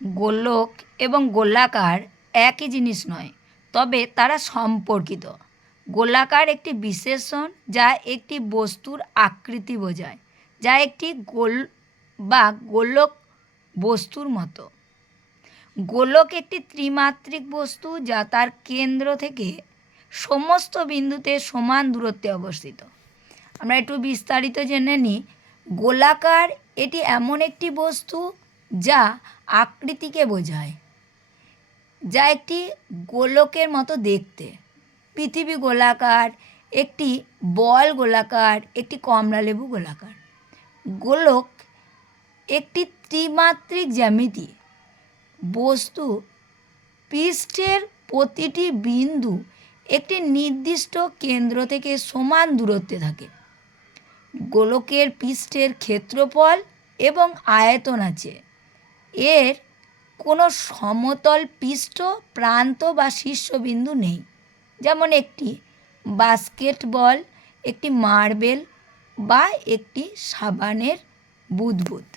গোলক এবং গোলাকার একই জিনিস নয়, তবে তারা সম্পর্কিত। গোলাকার একটি বিশেষণ যা একটি বস্তুর আকৃতি বোঝায়, যা একটি গোল বা গোলক বস্তুর মতো। গোলক একটি ত্রিমাত্রিক বস্তু যা তার কেন্দ্র থেকে সমস্ত বিন্দুতে সমান দূরত্বে অবস্থিত। আমরা একটু বিস্তারিত জেনে নিই। গোলাকার এটি এমন একটি বস্তু যা আকৃতিকে বোঝায়, যা একটি গোলকের মতো দেখতে। পৃথিবী গোলাকার, একটি বল গোলাকার, একটি কমলালেবু গোলাকার। গোলক একটি ত্রিমাত্রিক জ্যামিতি। বস্তু পৃষ্ঠের প্রতিটি বিন্দু একটি নির্দিষ্ট কেন্দ্র থেকে সমান দূরত্বে থাকে। গোলকের পৃষ্ঠের ক্ষেত্রফল এবং আয়তন আছে। এর কোনো সমতল পৃষ্ঠ, প্রান্ত বা শীর্ষবিন্দু নেই। যেমন একটি বাস্কেটবল, একটি মার্বেল বা একটি সাবানের বুদবুদ।